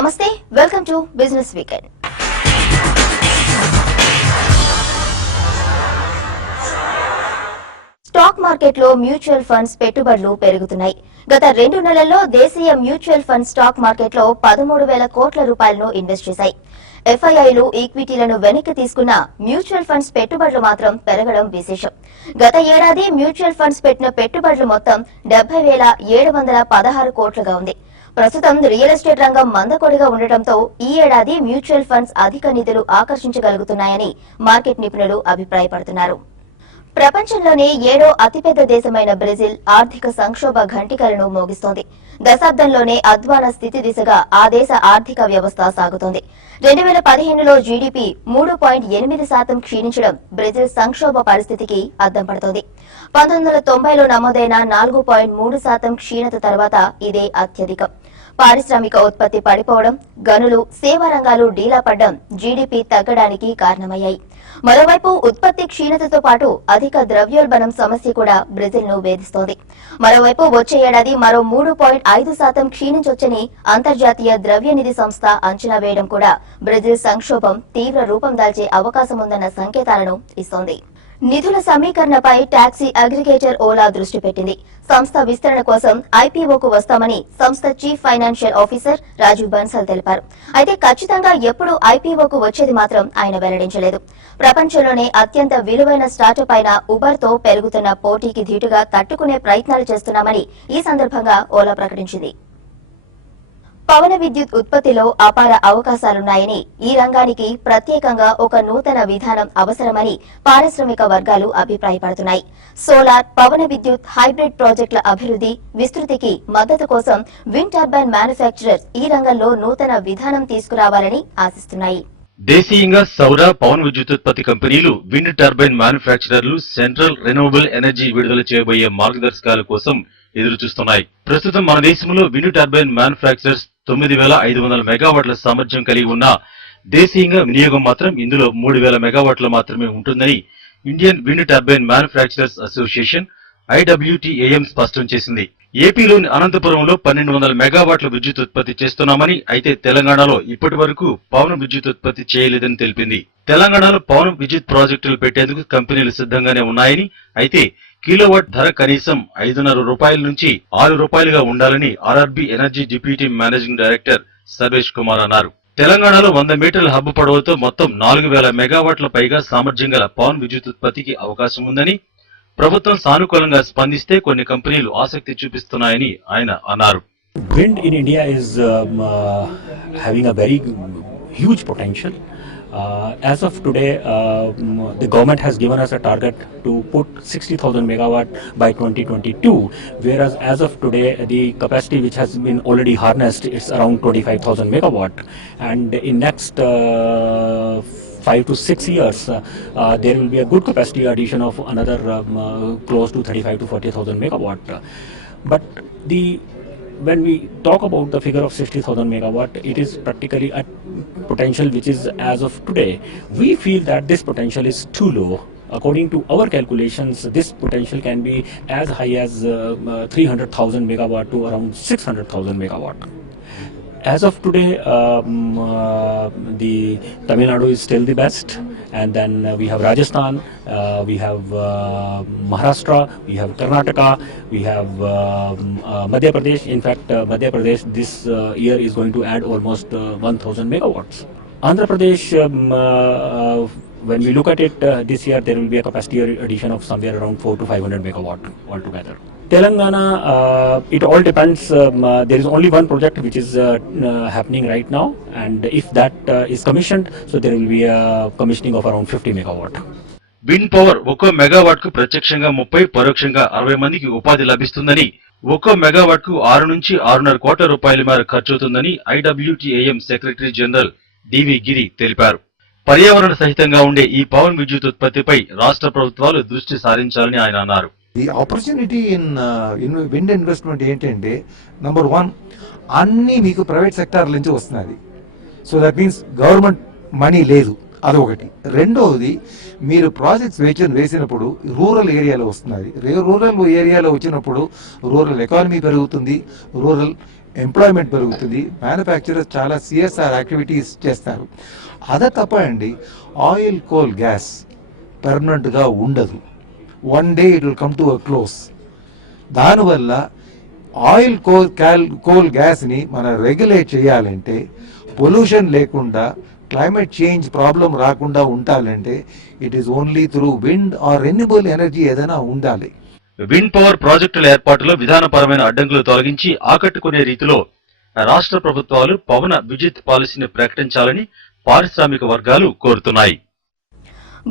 నమస్తే, welcome to business weekend. Stock మార్కెట్లో mutual funds పెట్టుబడులు పెరుగుతున్నాయి. గత 2 నెలల్లో దేశీయ మ్యూచువల్ ఫండ్ స్టాక్ మార్కెట్లో 13,000 కోట్ల రూపాయలను ఇన్వెస్ట్ చేశాయి. ఎఫ్ఐఐలు ఈక్విటీలను వెనక్కి తీసుకున్న మ్యూచువల్ ఫండ్స్ పెట్టుబడులు మాత్రం పెరగడం విశేషం. గత ఏడాది మ్యూచువల్ ఫండ్స్ పెట్టిన పెట్టుబడులు మొత్తం 70,716 కోట్లుగా ఉంది. ప్రస్తుతం రియల్ ఎస్టేట్ రంగం మందకొడిగా ఉండటంతో ఈ ఏడాది మ్యూచువల్ ఫండ్స్ అధిక నిధులు ఆకర్షించగలుగుతున్నాయని మార్కెట్ నిపుణులు అభిప్రాయపడుతున్నారు. ప్రపంచంలోనే 7వ అతిపెద్ద దేశమైన బ్రెజిల్ ఆర్థిక సంక్షోభ ఘంటికలను మోగిస్తోంది. దశాబ్దంలోనే అధ్వాన స్థితి దిశగా ఆ దేశ ఆర్థిక వ్యవస్థ సాగుతోంది. 2015లో జీడీపీ 3.8% క్షీణించడం బ్రెజిల్ సంక్షోభ పరిస్థితికి అద్దం పడుతోంది. 1990లో నమోదైన 4.3% క్షీణత తర్వాత ఇదే అత్యధికం. పారిశ్రామిక ఉత్పత్తి పడిపోవడం, గనులు, సేవా రంగాలు డీలా పడ్డం జీడీపీ తగ్గడానికి కారణమయ్యాయి. మరోవైపు ఉత్పత్తి క్షీణతతో పాటు అధిక ద్రవ్యోల్బణం సమస్య కూడా బ్రెజిల్ ను వేధిస్తోంది. మరోవైపు వచ్చే ఏడాది మరో 3.5% క్షీణించొచ్చని అంతర్జాతీయ ద్రవ్యనిధి సంస్థ అంచనా వేయడం కూడా బ్రెజిల్ సంక్షోభం తీవ్ర రూపం దాల్చే అవకాశముందన్న సంకేతాలను ఇస్తోంది. నిధుల సమీకరణపై టాక్సీ అగ్రిగేటర్ ఓలా దృష్టి పెట్టింది. సంస్థ విస్తరణ కోసం ఐపీఓకు వస్తామని సంస్థ chief financial officer Rajiv Bansal తెలిపారు. అయితే ఖచ్చితంగా ఎప్పుడు ఐపీఓకు వచ్చేది మాత్రం ఆయన వెల్లడించలేదు. ప్రపంచంలోనే అత్యంత విలువైన స్టార్టప్ అయిన ఉబర్ తో పెరుగుతున్న పోటీకి ధీటుగా తట్టుకునే ప్రయత్నాలు చేస్తున్నామని ఈ సందర్భంగా ఓలా ప్రకటించింది. పవన విద్యుత్ ఉత్పత్తిలో అపార అవకాశాలున్నాయని, ఈ రంగానికి ప్రత్యేకంగా ఒక నూతన విధానం అవసరమని పారిశ్రామిక వర్గాలు అభిప్రాయపడుతున్నాయి. సోలార్, పవన విద్యుత్, హైబ్రిడ్ ప్రాజెక్టుల అభివృద్ధి, విస్తృతికి మద్దతు కోసం విండ్ టర్బైన్ మ్యానుఫ్యాక్చరర్స్ ఈ రంగంలో నూతన విధానం తీసుకురావాలని ఆశిస్తున్నాయి. దేశీయంగా సౌర, పవన విద్యుతుత్పత్తి కంపెనీలు, విండ్ టర్బైన్ మ్యానుఫ్యాక్చరర్లు సెంట్రల్ రెన్యూవబుల్ ఎనర్జీ విడుదల చేయబోయే మార్గదర్శకాల కోసం ఎదురు చూస్తున్నాయి. ప్రస్తుతం మన దేశంలో విండ్ టర్బైన్ మ్యానుఫ్యాక్చరర్స్ 9,500 మెగావాట్ల సామర్థ్యం కలిగి ఉన్న దేశీయంగా వినియోగం మాత్రం ఇందులో 3,000 మెగావాట్లు మాత్రమే ఉంటుందని Indian wind turbine manufacturers association IWTAM స్పష్టం చేసింది. ఏపీలోని అనంతపురంలో 1,200 మెగావాట్ల విద్యుత్ ఉత్పత్తి చేస్తున్నామని, అయితే తెలంగాణలో ఇప్పటి వరకు పవన విద్యుత్ ఉత్పత్తి చేయలేదని తెలిపింది. తెలంగాణలో పవన విద్యుత్ ప్రాజెక్టులు పెట్టేందుకు కంపెనీలు సిద్ధంగానే ఉన్నాయని, అయితే కిలోవాట్ ధర కనీసం 5.5 రూపాయల నుంచి 6 రూపాయలుగా ఉండాలని RRB energy deputy managing director Sarvesh Kumar అన్నారు. తెలంగాణలో 100 మీటర్ల హబ్బు పొడవుతో మొత్తం 4,000 మెగావాట్ల పైగా సామర్థ్యం గల పవన విద్యుత్ ఉత్పత్తికి అవకాశం ఉందని, ప్రభుత్వం సానుకూలంగా స్పందిస్తే కొన్ని కంపెనీలు ఆసక్తి చూపిస్తున్నాయని ఆయన అన్నారు. Wind in India is having a very huge potential. As of today, the government has given us a target to put 60,000 megawatt by 2022, whereas as of today, the capacity which has been already harnessed is around 25,000 megawatt, and in next 5 to 6 years, there will be a good capacity addition of another close to 35 to 40,000 megawatt. But when we talk about the figure of 60,000 megawatt, it is practically a potential which is as of today. We feel that this potential is too low. According to our calculations, this potential can be as high as 300,000 megawatt to around 600,000 megawatt. As of today, the Tamil Nadu is still the best, and then we have Rajasthan, we have Maharashtra, we have Karnataka, we have Madhya Pradesh. In fact, Madhya Pradesh this year is going to add almost 1,000 megawatts. Andhra Pradesh, when we look at it, this year there will be a capacity addition of somewhere around 400 to 500 megawatt altogether. Telangana, it all depends. There is only one project which is happening right now, and if that is commissioned, so there will be a commissioning of around 50 megawatt. Wind power ఒక్కో megawatt కు ప్రత్యక్షంగా 30, పరోక్షంగా 60 మందికి ఉపాధి లభిస్తుందని, ఒక్కో megawatt కు 6 నుంచి 6.5 కోట్ల రూపాయల మేర ఖర్చవుతుందని IWTAM సెక్రటరీ జనరల్ డివి గిరి తెలిపారు. పర్యావరణ సహితంగా ఉండే ఈ పవన్ విద్యుత్ ఉత్పత్తిపై రాష్ట్ర ప్రభుత్వాలు దృష్టి సారించాలని ఆయన అన్నారు. The opportunity in wind investment ఏంటంటే నంబర్ 1 అన్ని మీకు ప్రైవేట్ సెక్టార్ నుంచి వస్తున్నది. So that means government money లేదు. అదొకటి. రెండవది, మీరు ప్రాజెక్ట్స్ వేసినప్పుడు రూరల్ ఏరియాలో వస్తున్నది. రూరల్ ఏరియాలో వచ్చినప్పుడు రూరల్ ఎకానమీ పెరుగుతుంది, రూరల్ ఎంప్లాయ్మెంట్ పెరుగుతుంది, మ్యానుఫ్యాక్చరర్స్ చాలా సిఎస్ఆర్ యాక్టివిటీస్ చేస్తారు. అదే తప్ప అండి, ఆయిల్ కోల్ గ్యాస్ పర్మనెంట్గా ఉండదు. One day it will come to a close. దానివల్ల ఆయిల్ కోల్ గ్యాస్ని మనం రెగ్యులేట్ చేయాలంటే, పొల్యూషన్ లేకుండా క్లైమేట్ చేంజ్ ప్రాబ్లం రాకుండా ఉండాలంటే it is only through wind or renewable energy ఏదైనా ఉండాలి. విండ్ పవర్ ప్రాజెక్టుల ఏర్పాటులో విధానపరమైన అడ్డంకులు తొలగించి ఆకట్టుకునే రీతిలో రాష్ట్ర ప్రభుత్వాలు పవన విద్యుత్ పాలసీని ప్రకటించాలని పారిశ్రామిక వర్గాలు కోరుతున్నాయి.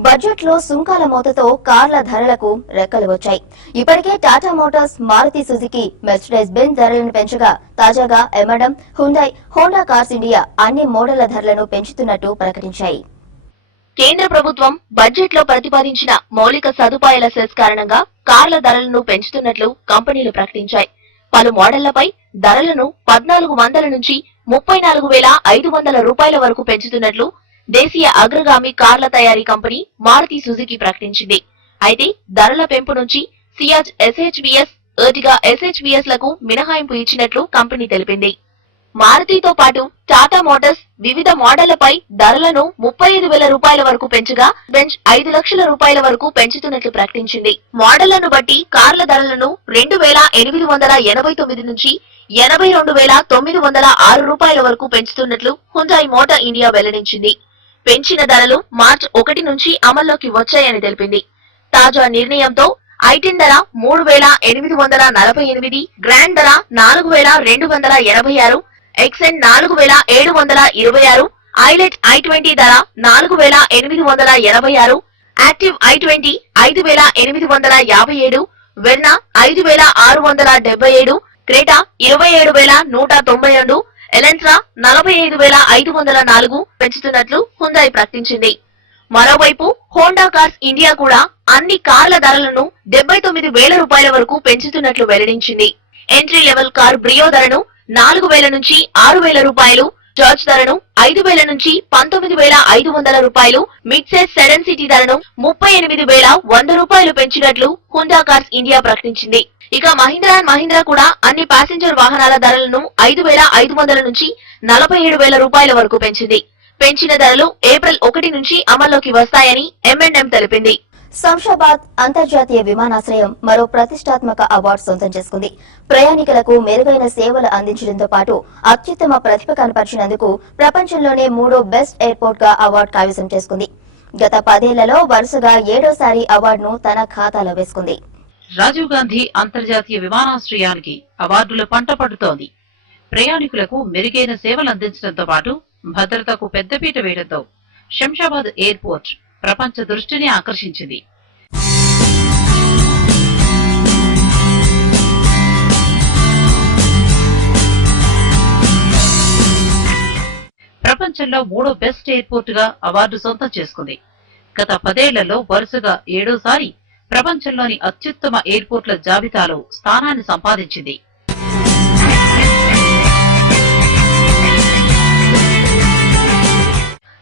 బడ్జెట్ లో సుంకాల మోతతో కార్ల ధరలకు రెక్కలు వచ్చాయి. ఇప్పటికే Tata Motors, Maruti Suzuki, Mercedes Benz ధరలను పెంచగా తాజాగా M&M, Hyundai, Honda cars India అన్ని మోడళ్ల ధరలను పెంచుతున్నట్టు ప్రకటించాయి. కేంద్ర ప్రభుత్వం బడ్జెట్ లో ప్రతిపాదించిన మౌలిక సదుపాయాల సెస్ కారణంగా కార్ల ధరలను పెంచుతున్నట్లు కంపెనీలు ప్రకటించాయి. పలు మోడళ్లపై ధరలను 1400 నుంచి 34,500 రూపాయల వరకు పెంచుతున్నట్లు దేశీయ అగ్రగామి కార్ల తయారీ కంపెనీ మారుతి సుజుకి ప్రకటించింది. అయితే ధరల పెంపు నుంచి సియాజ్ SHVS, ఎర్టిగా SHVS లకు మినహాయింపు ఇచ్చినట్లు కంపెనీ తెలిపింది. మారుతితో పాటు టాటా మోటార్స్ వివిధ మోడళ్లపై ధరలను 35,000 రూపాయల వరకు పెంచగా బెంజ్ 5 లక్షల రూపాయల వరకు పెంచుతున్నట్లు ప్రకటించింది. మోడళ్లను బట్టి కార్ల ధరలను 2,889 నుంచి 82,906 రూపాయల వరకు పెంచుతున్నట్లు హ్యుండై మోటార్ ఇండియా వెల్లడించింది. పెంచిన ధరలు మార్చి 1 నుంచి అమల్లోకి వచ్చాయని తెలిపింది. తాజా నిర్ణయంతో i10 ధర 3,848, గ్రాండ్ ధర 4,286, XN 4,726, ఐలెట్ i20 ధర 4,886, active i20 5,857, Verna 5,677, Creta 27,192, Elantra 45,504 పెంచుతున్నట్లు హ్యుండై ప్రకటించింది. మరోవైపు హోండా కార్స్ ఇండియా కూడా అన్ని కార్ల ధరలను 79,000 రూపాయల వరకు పెంచుతున్నట్లు వెల్లడించింది. ఎంట్రీ లెవెల్ కార్ బ్రియో ధరను 4,000 నుంచి 6,000 రూపాయలు, జార్జ్ ధరను 5,000 నుంచి 19,500 రూపాయలు, మిడ్ సైజ్ సెడన్ సిటీ ధరను 38,100 రూపాయలు పెంచినట్లు హోండా కార్స్ ఇండియా ప్రకటించింది. ఇక మహీంద్రా అండ్ మహీంద్రా కూడా అన్ని ప్యాసింజర్ వాహనాల ధరలను 5,500 నుంచి 47,000 రూపాయల వరకు పెంచింది. పెంచిన ధరలు ఏప్రిల్ 1 నుంచి అమల్లోకి వస్తాయని M&M తెలిపింది. శంషాబాద్ అంతర్జాతీయ విమానాశ్రయం మరో ప్రతిష్టాత్మక అవార్డు సొంతం చేసుకుంది. ప్రయాణికులకు మెరుగైన సేవలు అందించడంతో పాటు అత్యుత్తమ ప్రతిభ కనపరిచినందుకు ప్రపంచంలోనే 3వ బెస్ట్ ఎయిర్పోర్ట్ గా అవార్డు కైవసం చేసుకుంది. గత 10 ఏళ్లలో వరుసగా 7వసారి అవార్డును తన ఖాతాలో వేసుకుంది. రాజీవ్ గాంధీ అంతర్జాతీయ విమానాశ్రయానికి అవార్డుల పంట పడుతోంది. ప్రయాణికులకు మెరుగైన సేవలు అందించడంతో పాటు భద్రతకు పెద్దపీట వేయడంతో శంషాబాద్ ఎయిర్పోర్ట్ ప్రపంచ దృష్టిని ఆకర్షించింది. ప్రపంచంలో 3వ బెస్ట్ ఎయిర్పోర్ట్ గా అవార్డు సొంతం చేసుకుంది. గత 10 ఏళ్లలో వరుసగా 7వసారి ప్రపంచంలోని అత్యుత్తమ ఎయిర్పోర్ట్ల జాబితాలో స్థానాన్ని సంపాదించింది.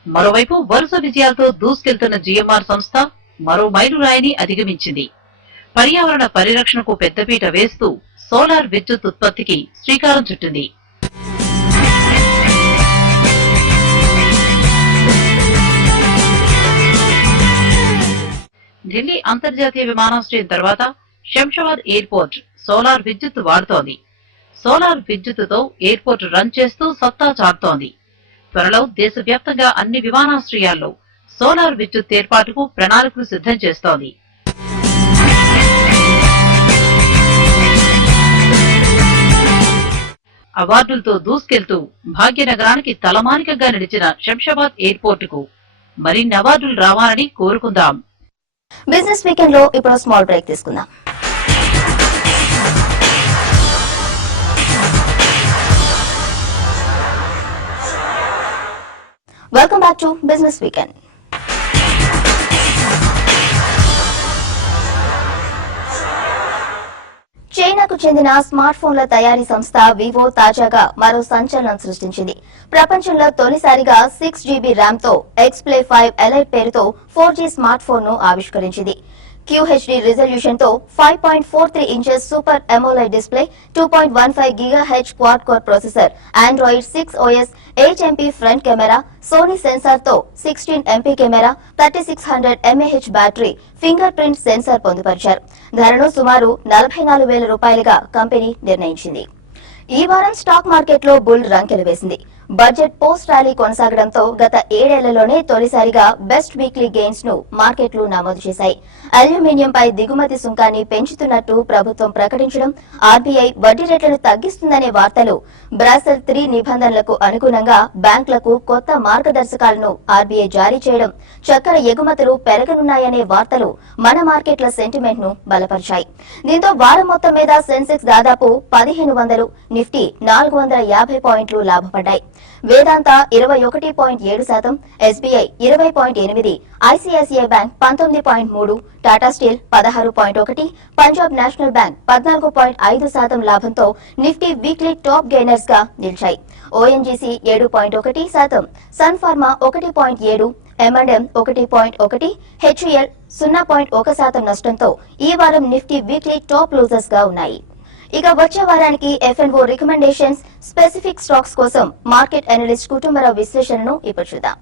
మరోవైపు వరుస విజయాలతో దూసుకెళ్తున్న GMR సంస్థ మరో మైలురాయిని అధిగమించింది. పర్యావరణ పరిరక్షణకు పెద్దపీట వేస్తూ సోలార్ విద్యుత్ ఉత్పత్తికి శ్రీకారం చుట్టింది. ఢిల్లీ అంతర్జాతీయ విమానాశ్రయం తర్వాత శంషాబాద్ ఎయిర్పోర్ట్ సోలార్ విద్యుత్ వాడుతోంది. సోలార్ విద్యుత్తుతో ఎయిర్పోర్ట్ రన్ చేస్తూ సత్తా చాటుతోంది. త్వరలో దేశవ్యాప్తంగా అన్ని విమానాశ్రయాల్లో సోలార్ విద్యుత్ ఏర్పాటుకు ప్రణాళికలు సిద్ధం చేస్తోంది. అవార్డులతో దూసుకెళ్తూ భాగ్యనగరానికి తలమానికగా నిలిచిన శంషాబాద్ ఎయిర్పోర్టుకు మరిన్ని అవార్డులు రావాలని కోరుకుందాం. బిజినెస్ వీకెండ్ లో ఇప్పుడు స్మాల్ బ్రేక్ తీసుకుందాం. Welcome back to business weekend. చైనాకు చెందిన స్మార్ట్ ఫోన్ల తయారీ సంస్థ వివో తాజాగా మరో సంచలనం సృష్టించింది. ప్రపంచంలో తొలిసారిగా 6GB ర్యామ్తో ఎక్స్ప్లే 5 ఎలైట్ పేరుతో 4G స్మార్ట్ ఫోన్ ను ఆవిష్కరించింది. QHD రిజల్యూషన్ తో 5.43 inches super AMOLED display, 2.15 GHz quad core processor, Android 6 OS, 8MP front camera, Sony sensor తో 16MP camera, 3600 mAh battery, finger print sensor పొందుపరిచారు. ధరను సుమారు 44,000 రూపాయలుగా కంపెనీ నిర్ణయించింది. ఈ వారం స్టాక్ మార్కెట్లో బుల్ రంకెలు వేసింది. బడ్జెట్ పోస్ట్ ర్యాలీ కొనసాగడంతో గత 7 ఏళ్లలోనే తొలిసారిగా బెస్ట్ వీక్లీ గెయిన్స్ ను మార్కెట్లు నమోదు చేశాయి. అల్యూమినియంపై దిగుమతి సుంకాన్ని పెంచుతున్నట్టు ప్రభుత్వం ప్రకటించడం, ఆర్బీఐ వడ్డీ రేట్లను తగ్గిస్తుందనే వార్తలు, బ్రాసెల్ 3 నిబంధనలకు అనుగుణంగా బ్యాంకులకు కొత్త మార్గదర్శకాలను ఆర్బీఐ జారీ చేయడం, చక్కెర ఎగుమతులు పెరగనున్నాయనే వార్తలు మన మార్కెట్ల సెంటిమెంట్ ను బలపరిచాయి. దీంతో వారం మొత్తం మీద సెన్సెక్స్ దాదాపు 1500, నిఫ్టీ 450 పాయింట్లు లాభపడ్డాయి. వేదాంత 21.7%, SBI 20.8%, ICICI bank 19.3%, Tata steel 16.1%, Punjab national bank 14.5% లాభంతో నిఫ్టీ వీక్లీ టాప్ గెయినర్స్ గా నిలిచాయి. ONGC 7.1%, sun pharma 1.7%, M&M 1.1%, HUL 0.1% నష్టంతో ఈ వారం నిఫ్టీ వీక్లీ టాప్ లూజర్స్ గా ఉన్నాయి. ఇక వచ్చే వారానికి F&O రికమెండేషన్స్, స్పెసిఫిక్ స్టాక్స్ కోసం మార్కెట్ అనలిస్ట్ కుటుంబరావు విశ్లేషణను ఇప్పుడు చూద్దాం.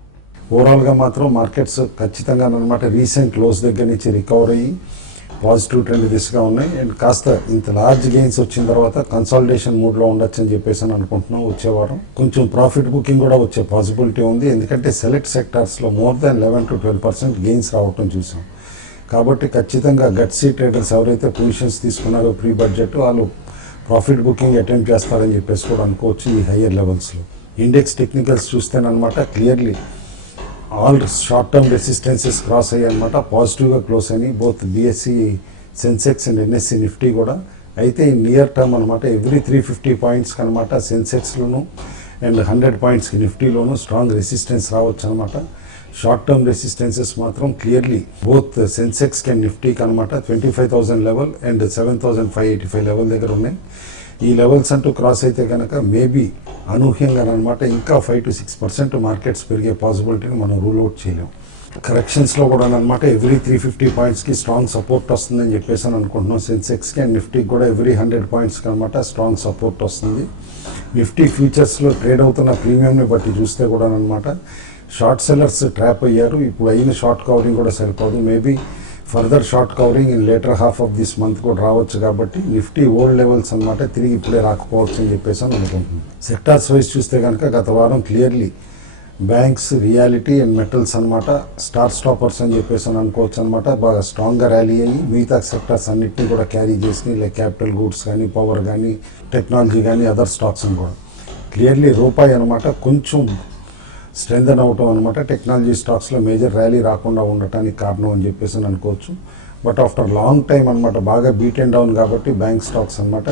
ఓవరాల్ గా మాత్రం మార్కెట్స్ ఖచ్చితంగా అన్నమాట రీసెంట్ లోస్ దగ్గర నుంచి రికవర్ అయ్యి పాజిటివ్ ట్రెండ్ దిశగా ఉన్నాయి. అండ్ కాస్త ఇంత లార్జ్ గెయిన్స్ వచ్చిన తర్వాత కన్సాలిడేషన్ మూడ్ లో ఉండొచ్చు అని చెప్పేసి అనుకుంటున్నాం. వచ్చే వారం కొంచెం ప్రాఫిట్ బుకింగ్ కూడా వచ్చే పాసిబిలిటీ ఉంది. ఎందుకంటే సెలెక్ట్ సెక్టార్స్ లో మోర్ దాన్ 11 to 12% గెయిన్స్ రావటం చూసాం. కాబట్టి ఖచ్చితంగా గట్సీ ట్రేడర్స్ ఎవరైతే పొజిషన్స్ తీసుకున్నారో ప్రీ బడ్జెట్, వాళ్ళు ప్రాఫిట్ బుకింగ్ అటెంప్ట్ చేస్తారని చెప్పేసి కూడా అనుకోవచ్చు. ఈ హయ్యర్ లెవెల్స్లో ఇండెక్స్ టెక్నికల్స్ చూస్తేనమాట clearly all short term resistances cross అయ్యాయి అనమాట. పాజిటివ్గా క్లోజ్ అయినాయి both BSE, Sensex and NSE, Nifty కూడా. అయితే ఈ నియర్ టర్మ్ అనమాట ఎవ్రీ 350 పాయింట్స్కి అనమాట సెన్సెక్స్లోను అండ్ 100 పాయింట్స్కి నిఫ్టీలోను స్ట్రాంగ్ రెసిస్టెన్స్ రావచ్చు అనమాట. షార్ట్ టర్మ్ రెసిస్టెన్సెస్ మాత్రం క్లియర్లీ బోత్ సెన్సెక్స్ అండ్ నిఫ్టీకి అనమాట 25,000 లెవెల్ అండ్ 7,585 లెవెల్ దగ్గర ఉన్నాయి. ఈ లెవెల్స్ అంటూ క్రాస్ అయితే కనుక మేబీ అనూహ్యంగా అనమాట ఇంకా 5 to 6% మార్కెట్స్ పెరిగే పాసిబిలిటీని మనం రూల్ అవుట్ చేయలేం. కరెక్షన్స్లో కూడా అనమాట ఎవ్రీ 350 పాయింట్స్కి స్ట్రాంగ్ సపోర్ట్ వస్తుందని చెప్పేసి అని అనుకుంటున్నాం. సెన్సెక్స్కి అండ్ నిఫ్టీకి కూడా ఎవ్రీ 100 పాయింట్స్కి అనమాట స్ట్రాంగ్ సపోర్ట్ వస్తుంది. నిఫ్టీ ఫ్యూచర్స్లో ట్రేడ్ అవుతున్న ప్రీమియంని బట్టి చూస్తే కూడా అనమాట షార్ట్ సెల్లర్స్ ట్రాప్ అయ్యారు. ఇప్పుడు అయిన షార్ట్ కవరింగ్ కూడా సరిపోదు. Maybe further short covering in later half of this month కూడా రావచ్చు. కాబట్టి నిఫ్టీ ఓల్డ్ లెవెల్స్ అనమాట తిరిగి ఇప్పుడే రాకపోవచ్చు అని చెప్పేసి అని అనుకుంటున్నాం. సెక్టార్స్ వైజ్ చూస్తే కనుక గత వారం clearly banks, reality and metals అనమాట స్టార్ స్టాపర్స్ అని చెప్పేసి అని అనుకోవచ్చు అనమాట. బాగా స్ట్రాంగ్గా ర్యాలీ అయ్యి మిగతా సెక్టార్స్ అన్నింటినీ కూడా క్యారీ చేసినాయి. లైక్ క్యాపిటల్ గూడ్స్ కానీ, పవర్ కానీ, టెక్నాలజీ కానీ, అదర్ స్టాక్స్ అని కూడా క్లియర్లీ రూపాయి అనమాట కొంచెం స్ట్రెంథన్ అవటం అనమాట టెక్నాలజీ స్టాక్స్లో మేజర్ ర్యాలీ రాకుండా ఉండటానికి కారణం అని చెప్పేసి అనుకోవచ్చు. బట్ ఆఫ్టర్ లాంగ్ టైం అనమాట బాగా బీట్ అండ్ డౌన్ కాబట్టి బ్యాంక్ స్టాక్స్ అనమాట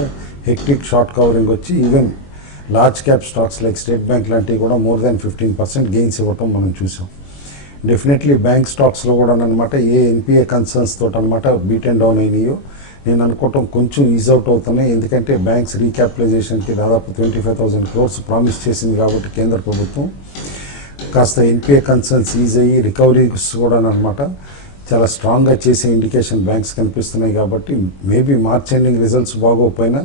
హెక్టిక్ షార్ట్ కవరింగ్ వచ్చి even large cap stocks like state bank లాంటివి కూడా మోర్ దాన్ 15% గెయిన్స్ ఇవ్వటం మనం చూసాం. డెఫినెట్లీ బ్యాంక్ స్టాక్స్లో కూడా అనమాట ఏ ఎన్పిఏ కన్సర్న్స్ తోటి అనమాట బీట్ అండ్ డౌన్ అయినాయో నేను అనుకోవటం కొంచెం ఈజ్ అవుట్ అవుతున్నాయి. ఎందుకంటే బ్యాంక్స్ రీక్యాపిటలైజేషన్కి దాదాపు 25,000 crores ప్రామిస్ చేసింది కాబట్టి కేంద్ర ప్రభుత్వం కాస్త ఎన్పిఏ కన్సర్న్స్ ఈజ్ అయ్యి రికవరీస్ కూడా అనమాట చాలా స్ట్రాంగ్గా చేసే ఇండికేషన్ బ్యాంక్స్ కనిపిస్తున్నాయి. కాబట్టి మేబీ మార్చ్ ఎండింగ్ రిజల్ట్స్ బాగోకపోయినా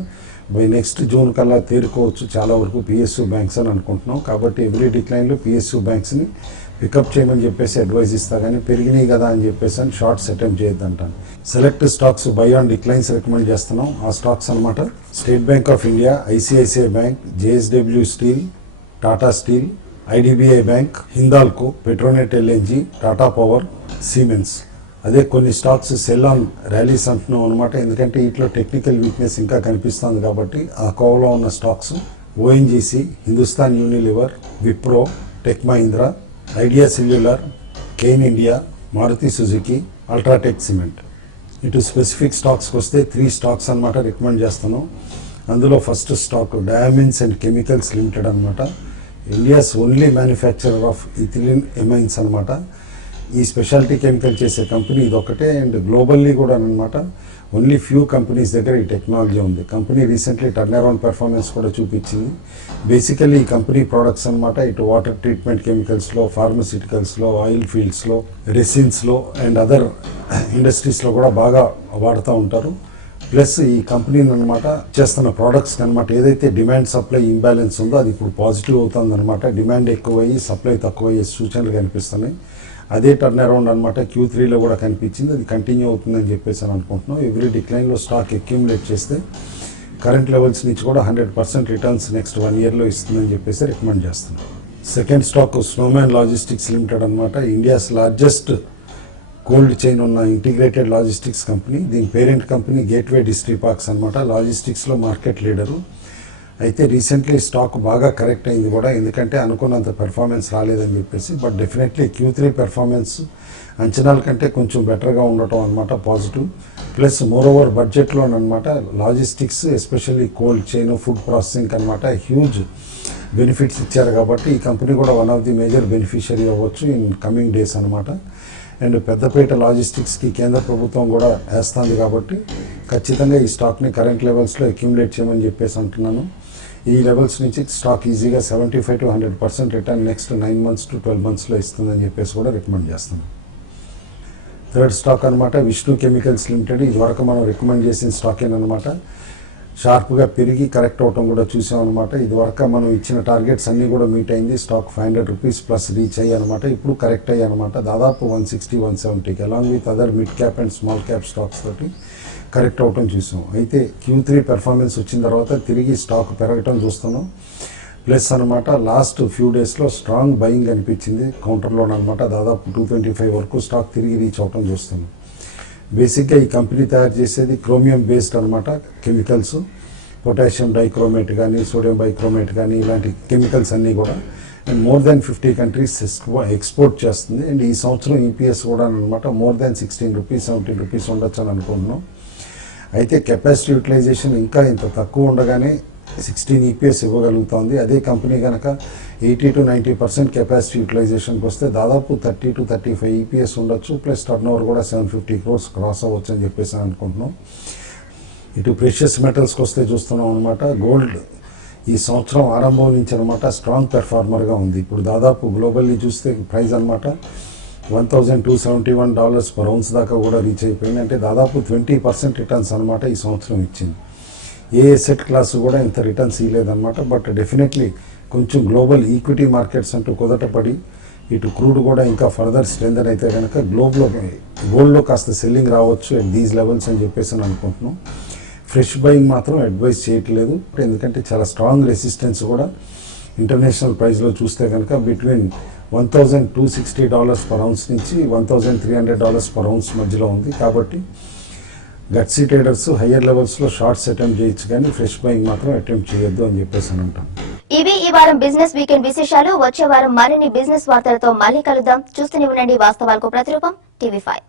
బై నెక్స్ట్ జూన్ కల్లా తేరుకోవచ్చు చాలా వరకు పిఎస్యూ బ్యాంక్స్ అని అనుకుంటున్నాం. కాబట్టి ఎవ్రీ డిక్లైన్లో పిఎస్యూ బ్యాంక్స్ని పికప్ చేయమని చెప్పేసి అడ్వైజ్ ఇస్తా, కానీ పెరిగినాయి కదా అని చెప్పేసి అని షార్ట్స్ అటెంప్ట్ చేయొద్దంటాను. Select stocks buy on declines recommend చేస్తున్నాం. ఆ స్టాక్స్ అనమాట State Bank of India, ICICI bank, JSW steel, Tata steel, IDBI bank, Hindalco, Petronet LNG, Tata power, Siemens. అదే కొన్ని స్టాక్స్ సెల్ ఆన్ ర్యాలీస్ అంటున్నాం అనమాట. ఎందుకంటే వీటిలో టెక్నికల్ వీక్నెస్ ఇంకా కనిపిస్తుంది కాబట్టి ఆ కోవలో ఉన్న stocks ONGC, Hindustan Unilever, Wipro, tech Mahindra, Idea cellular, Cairn India, Maruti Suzuki, UltraTech cement. ఇటు స్పెసిఫిక్ స్టాక్స్కి వస్తే 3 స్టాక్స్ అనమాట రికమెండ్ చేస్తున్నాం. అందులో first stock diamines and chemicals limited అనమాట. India's only manufacturer of ethylene amines అనమాట. ఈ స్పెషాలిటీ కెమికల్ చేసే కంపెనీ ఇదొకటే. అండ్ గ్లోబల్లీ కూడా అనమాట ఓన్లీ ఫ్యూ కంపెనీస్ దగ్గర ఈ టెక్నాలజీ ఉంది. Company recently turn around performance కూడా చూపించింది. బేసికల్లీ ఈ కంపెనీ ప్రోడక్ట్స్ అనమాట ఇటు వాటర్ ట్రీట్మెంట్ కెమికల్స్లో, ఫార్మస్యూటికల్స్లో, ఆయిల్ ఫీల్డ్స్లో, రెసిన్స్లో అండ్ అదర్ ఇండస్ట్రీస్లో కూడా బాగా వాడుతూ ఉంటారు. ప్లస్ ఈ కంపెనీని అనమాట చేస్తున్న ప్రోడక్ట్స్ అనమాట ఏదైతే డిమాండ్ సప్లై ఇంబ్యాలెన్స్ ఉందో అది ఇప్పుడు పాజిటివ్ అవుతుంది అనమాట. డిమాండ్ ఎక్కువయ్యి సప్లై తక్కువయ్యే సూచనలు కనిపిస్తున్నాయి. అదే టర్న్ అరౌండ్ అనమాట Q3లో కూడా కనిపించింది. అది కంటిన్యూ అవుతుందని చెప్పేసి అని అనుకుంటున్నాం. ఎవ్రీ డిక్లైన్లో స్టాక్ అక్యూములేట్ చేస్తే కరెంట్ లెవెల్స్ నుంచి కూడా 100% రిటర్న్స్ నెక్స్ట్ 1 yearలో ఇస్తుందని చెప్పేసి రికమెండ్ చేస్తున్నాం. Second stock Snowman logistics limited అనమాట. ఇండియాస్ లార్జెస్ట్ కోల్డ్ చైన్ ఉన్న ఇంటిగ్రేటెడ్ లాజిస్టిక్స్ కంపెనీ. దీని పేరెంట్ కంపెనీ గేట్వే డిస్ట్రిపార్క్స్ అనమాట. లాజిస్టిక్స్లో మార్కెట్ లీడరు. అయితే రీసెంట్లీ స్టాక్ బాగా కరెక్ట్ అయింది కూడా, ఎందుకంటే అనుకున్నంత పెర్ఫార్మెన్స్ రాలేదని చెప్పేసి. బట్ డెఫినెట్లీ Q3 పెర్ఫార్మెన్స్ అంచనాల కంటే కొంచెం బెటర్గా ఉండటం అనమాట పాజిటివ్. ప్లస్ మోర్ ఓవర్ బడ్జెట్లోనమాట logistics especially cold chain, food processing అనమాట హ్యూజ్ బెనిఫిట్స్ ఇచ్చారు కాబట్టి ఈ కంపెనీ కూడా one of the major beneficiary అవ్వచ్చు ఇన్ కమింగ్ డేస్ అనమాట. అండ్ పెద్దపేట లాజిస్టిక్స్కి కేంద్ర ప్రభుత్వం కూడా వేస్తుంది కాబట్టి ఖచ్చితంగా ఈ స్టాక్ని కరెంట్ లెవెల్స్లో అక్యుములేట్ చేయమని చెప్పేసి అంటున్నాను. ఈ లెవెల్స్ నుంచి స్టాక్ ఈజీగా 75 to 100% return next 9 months to 12 monthsలో ఇస్తుందని చెప్పేసి కూడా రికమెండ్ చేస్తున్నాను. థర్డ్ స్టాక్ అనమాట విష్ణు కెమికల్స్ లిమిటెడ్. ఇదివరకు మనం రికమెండ్ చేసిన స్టాకేనమాట. షార్ప్గా పెరిగి కరెక్ట్ అవటం కూడా చూసాం అనమాట. ఇదివరకు మనం ఇచ్చిన టార్గెట్స్ అన్నీ కూడా మీట్ అయింది. స్టాక్ 500 rupees ప్లస్ రీచ్ అయ్యి అనమాట. ఇప్పుడు కరెక్ట్ అయ్యి అనమాట. దాదాపు 160-170కి along with other mid cap and small cap stocks తోటి కరెక్ట్ అవటం చూసాం. అయితే Q3 పెర్ఫార్మెన్స్ వచ్చిన తర్వాత తిరిగి స్టాక్ పెరగటం చూస్తున్నాం. ప్లస్ అనమాట లాస్ట్ ఫ్యూ డేస్లో స్ట్రాంగ్ బయింగ్ అనిపించింది కౌంటర్లోనమాట. దాదాపు 225 వరకు స్టాక్ తిరిగి రీచ్ అవటం చూస్తున్నాం. బేసిక్గా ఈ కంపెనీ తయారు చేసేది క్రోమియం బేస్డ్ అనమాట కెమికల్స్. పొటాషియం డైక్రోమేట్ కానీ, సోడియం బైక్రోమేట్ కానీ ఇలాంటి కెమికల్స్ అన్నీ కూడా. And more than 50 countries export చేస్తుంది. అండ్ ఈ సంవత్సరం EPS కూడా అనమాట మోర్ దాన్ 16 rupees 17 rupees ఉండొచ్చు అని అనుకుంటున్నాం. అయితే కెపాసిటీ యూటిలైజేషన్ ఇంకా ఇంత తక్కువ ఉండగానే 16 EPS ఇవ్వగలుగుతుంది. అదే కంపెనీ కనుక 80 to 90% కెపాసిటీ యూటిలైజేషన్కి వస్తే దాదాపు 30 to 35 EPS ఉండొచ్చు. ప్లస్ టర్న్ ఓవర్ కూడా 750 crores క్రాస్ అవ్వచ్చు అని చెప్పేసి అనుకుంటున్నాం. ఇటు ప్రెషియస్ మెటల్స్కి వస్తే చూస్తున్నాం అనమాట. గోల్డ్ ఈ సంవత్సరం ఆరంభం నుంచి అనమాట స్ట్రాంగ్ పెర్ఫార్మర్గా ఉంది. ఇప్పుడు దాదాపు గ్లోబల్లీ చూస్తే ప్రైస్ అనమాట $1,271 per ounce దాకా కూడా రీచ్ అయిపోయింది. అంటే దాదాపు 20% రిటర్న్స్ అనమాట ఈ సంవత్సరం ఇచ్చింది. ఏ ఎసెట్ క్లాస్ కూడా ఇంత రిటర్న్స్ ఇవ్వలేదన్నమాట. బట్ డెఫినెట్లీ కొంచెం గ్లోబల్ ఈక్విటీ మార్కెట్స్ అంటూ కుదటపడి ఇటు క్రూడ్ కూడా ఇంకా ఫర్దర్ స్ట్రెంథన్ అయితే కనుక గోల్డ్లో కాస్త సెల్లింగ్ రావచ్చు అట్ దీస్ లెవెల్స్ అని చెప్పేసి అని అనుకుంటున్నాం. ఫ్రెష్ బయింగ్ మాత్రం అడ్వైస్ చేయట్లేదు, ఎందుకంటే చాలా స్ట్రాంగ్ రెసిస్టెన్స్ కూడా ఇంటర్నేషనల్ ప్రైస్లో చూస్తే కనుక బిట్వీన్ $1,260 per ounce నుంచి $1,300 per ounce మధ్యలో ఉంది. కాబట్టి గట్సీ ట్రేడర్స్ హయ్యర్ లెవెల్స్లో షార్ట్స్ అటెంప్ట్ చేయొచ్చు, కానీ ఫ్రెష్ బయింగ్ మాత్రం అటెంప్ట్ చేయొద్దు అని చెప్పేసి అని అంటాం. ఇవి ఈ వారం బిజినెస్ వీకెండ్ విశేషాలు. వచ్చే వారం మరిన్ని బిజినెస్ వార్తలతో మళ్ళీ కలుద్దాం. చూస్తూనే ఉండండి వాస్తవాలకు ప్రతిరూపం TV5.